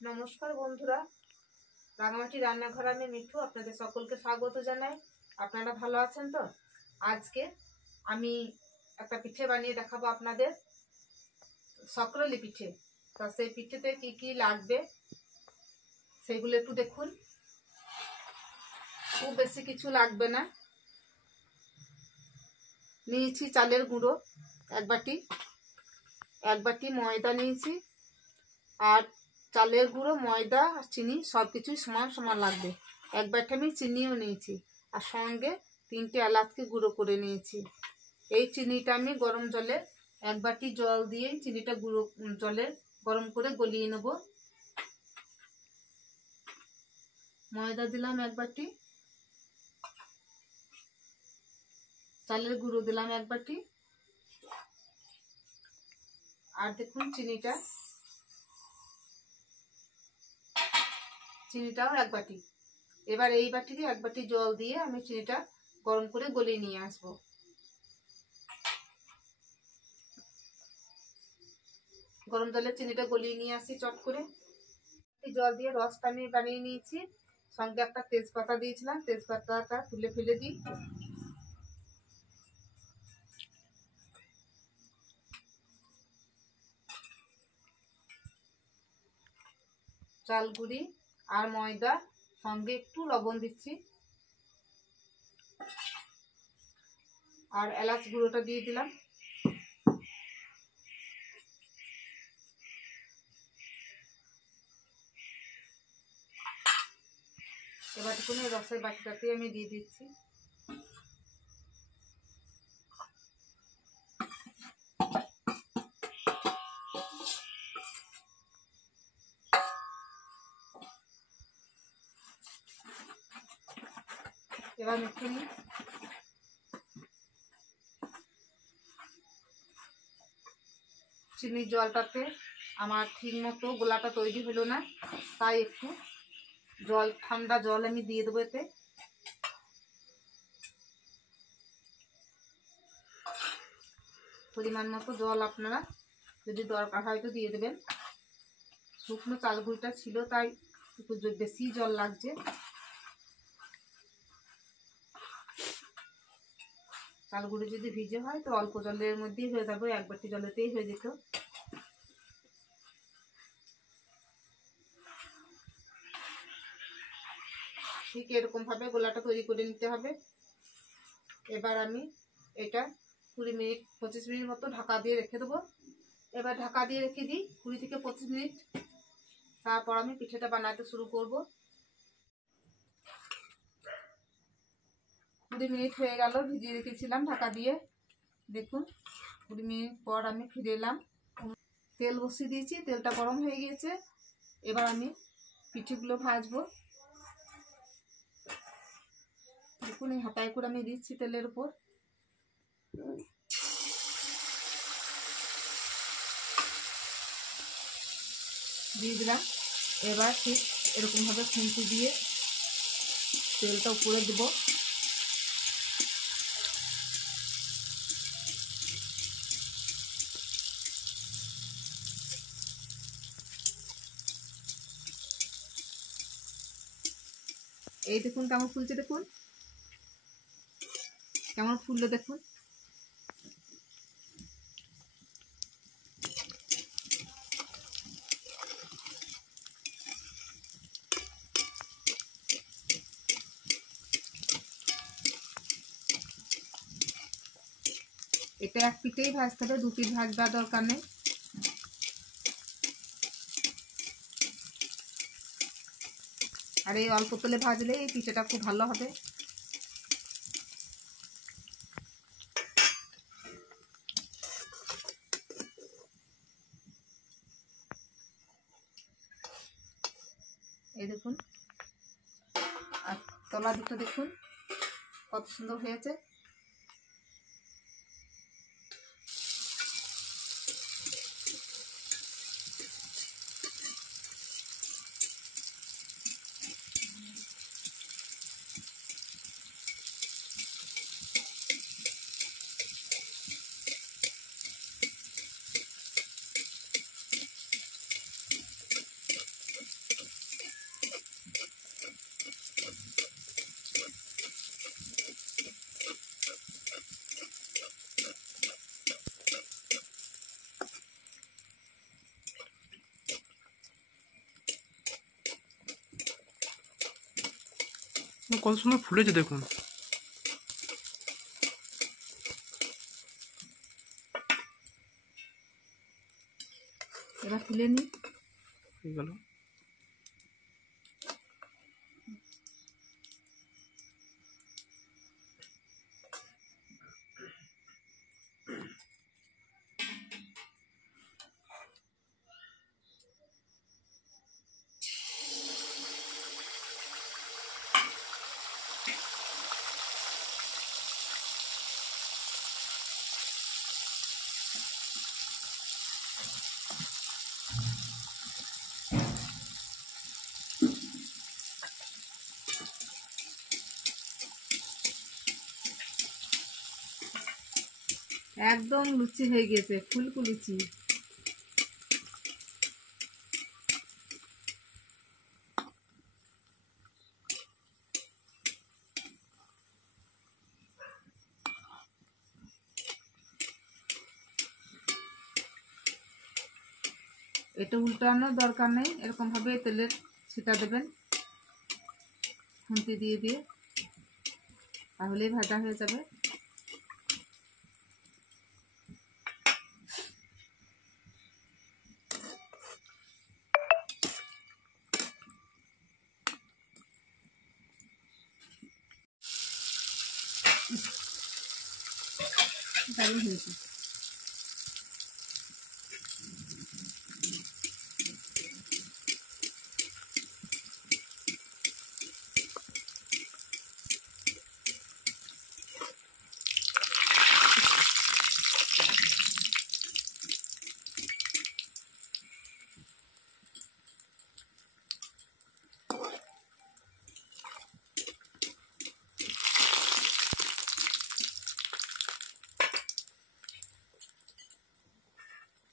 নমস্কার বন্ধুরা, রাঙামাটি রান্নাঘর আমি মিঠু আপনাদের সকলকে স্বাগত জানাই। আপনারা ভালো আছেন তো? আজকে আমি একটা পিঠে বানিয়ে দেখাবো আপনাদের, সকরলি পিঠে। তা সেই পিঠেতে কি কি লাগবে সেগুলো একটু দেখুন। খুব বেশি কিছু লাগবে না। নিয়েছি চালের গুঁড়ো এক বাটি ময়দা নিয়েছি, আর চালের গুঁড়ো, ময়দা আর চিনি সব কিছুই সমান সমান লাগবে। এক বাটি আমি চিনিও নিয়েছি, আর সঙ্গে 3টে এলাচকে গুঁড়ো করে নিয়েছি। এই চিনিটা আমি গরম জলে 1 বাটি জল দিয়ে চিনিটা জলে গরম করে গলিয়ে নেব। ময়দা দিলাম 1 বাটি, চালের গুঁড়ো দিলাম 1 বাটি, আর দেখুন চিনিটাও 1 বাটি। এবার এই বাটিতে 1 বাটি জল দিয়ে আমি চিনিটা গরম করে গলিয়ে নিয়ে আসবো। গরম জলে চিনিটা গলিয়ে নিয়ে আসি চট করে। জল দিয়ে রসটা আমি বানিয়ে নিয়েছি, সঙ্গে একটা তেজপাতা দিয়েছিলাম, তেজপাতাটা তুলে ফেলে দিই। চাল গুঁড়ি আর ময়দা, সঙ্গে একটু লবণ দিচ্ছি, আর এলাচ গুঁড়োটা দিয়ে দিলাম। এবার কোনো রসের বাটিটাতে আমি দিয়ে দিচ্ছি। এবার মেখে নিই। চিনির জলটাতে আমার ঠিক মতো গোলাটা তৈরি হলো না, তাই একটু ঠান্ডা জল আমি দিয়ে দেবো এতে। পরিমাণ মতো জল আপনারা যদি দরকার হয় তো দিয়ে দেবেন। শুকনো চাল গুঁড়িটা ছিল তাই একটু বেশি জল লাগছে। চাল গুঁড়ি যদি ভিজে হয় তো অল্প জলের মধ্যেই হয়ে যাবে, 1 বাটি জলেতেই হয়ে যেত। ঠিক এরকম ভাবে গোলাটা তৈরি করে নিতে হবে। এবার আমি এটা 20-25 মিনিট মতো ঢাকা দিয়ে রেখে দেবো। এবার ঢাকা দিয়ে রেখে দিই 20 থেকে 25 মিনিট। তারপর আমি পিঠেটা বানাতে শুরু করব। 20 মিনিট হয়ে গেল, ভিজিয়ে রেখেছিলাম ঢাকা দিয়ে। দেখুন 20 মিনিট পর আমি ফিরে এলাম। তেল বসিয়ে দিয়েছি, তেলটা গরম হয়ে গিয়েছে। এবার আমি পিঠেগুলো ভাজবো। দেখুন এই হাতায় করে আমি দিচ্ছি তেলের উপর। দিয়ে দিলাম। এবার ঠিক এরকমভাবে খুন্তি দিয়ে তেলটা উপরে দেবো। এই দেখুন কেমন ফুলছে, দেখুন কেমন ফুললো দেখুন। এটা 1 পিঠেই ভাজতে হবে, 2 পিঠ ভাজবার দরকার নেই। আর এই অল্প তেলে ভাজলে এই পিঠেটা খুব ভালো হবে। এই দেখুন, আর তলা দুটো দেখুন কত সুন্দর হয়েছে। কত সুন্দর ফুলেছে দেখুন। এবার তুলে নিই। হয়ে গেল। একদম লুচি হয়ে গেছে, ফুলকো লুচি। এটা উল্টানোর দরকার নেই, এরকম ভাবে তেলের ছিটা দেবেন খুন্তি দিয়ে দিয়ে, তাহলেই ভাজা হয়ে যাবে। দারুণ হয়েছে।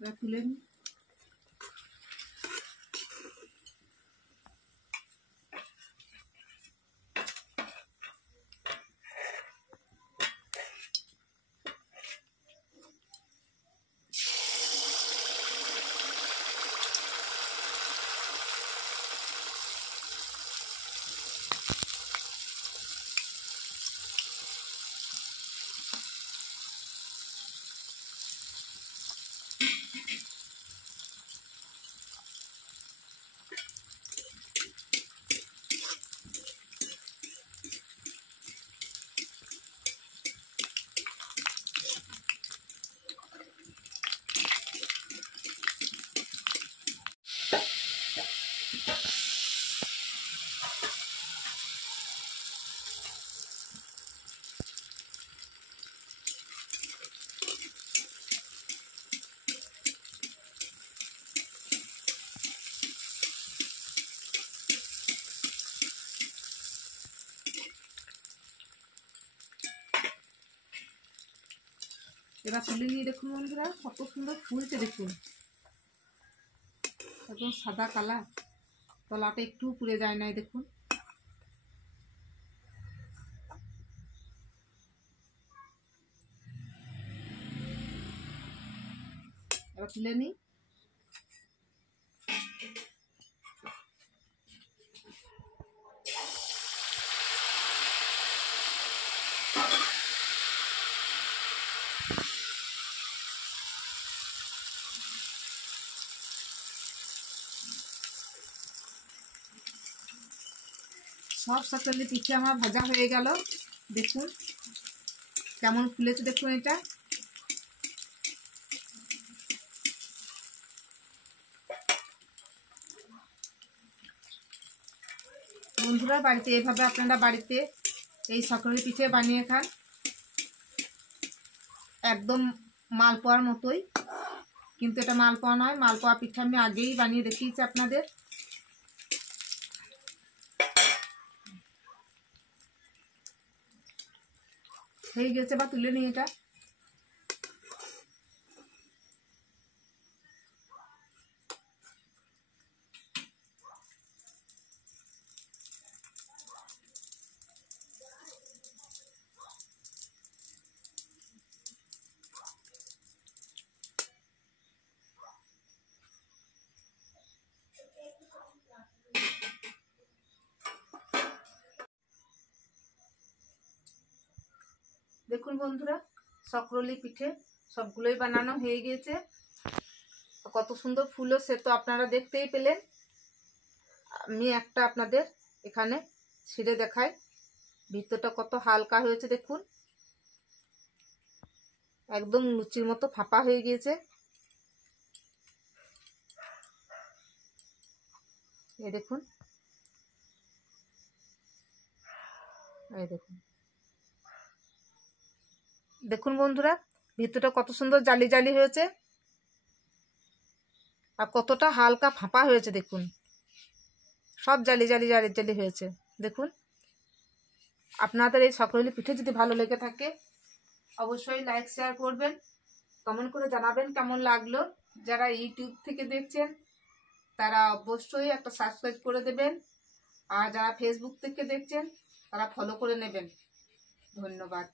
এবার তুলে নিই। এবার তুলে নিয়ে দেখুন বন্ধুরা, কত সুন্দর ফুলছে দেখুন, একদম সাদা কালার, তলাটা একটু পুড়ে যায় নাই দেখুন। এবার তুলে নিই। সব সকলে পিঠে আমার ভাজা হয়ে গেল, দেখুন কেমন ফুলেছে দেখুন। এটা বন্ধুরা, বাড়িতে এইভাবে আপনারা বাড়িতে এই সকলের পিঠে বানিয়ে খান, একদম মালপোয়ার মতোই, কিন্তু এটা মালপোয়া নয়, মালপোয়া পিঠা আমি আগেই বানিয়ে দেখিয়েছি আপনাদের। হয়ে গেছে, বা তুলে নিই এটা। দেখুন বন্ধুরা, সকরলি পিঠে সবগুলোই বানানো হয়ে গিয়েছে। কত সুন্দর ফুলও সে তো আপনারা দেখতেই পেলেন। আমি একটা আপনাদের এখানে ছিঁড়ে দেখাই, ভিতরটা কত হালকা হয়েছে দেখুন, একদম লুচির মতো ফাঁপা হয়ে গিয়েছে। এই দেখুন, এই দেখুন, দেখুন বন্ধুরা, ভিতরটা কত সুন্দর জালি জালি হয়েছে আর কতটা হালকা ফাঁপা হয়েছে দেখুন, সব জালি জালি জালি জালি হয়েছে দেখুন। আপনাদের এই সকরলি পিঠে যদি ভালো লেগে থাকে অবশ্যই লাইক শেয়ার করবেন, কমেন্ট করে জানাবেন কেমন লাগলো। যারা ইউটিউব থেকে দেখছেন তারা অবশ্যই একটা সাবস্ক্রাইব করে দেবেন, আর যারা ফেসবুক থেকে দেখছেন তারা ফলো করে নেবেন। ধন্যবাদ।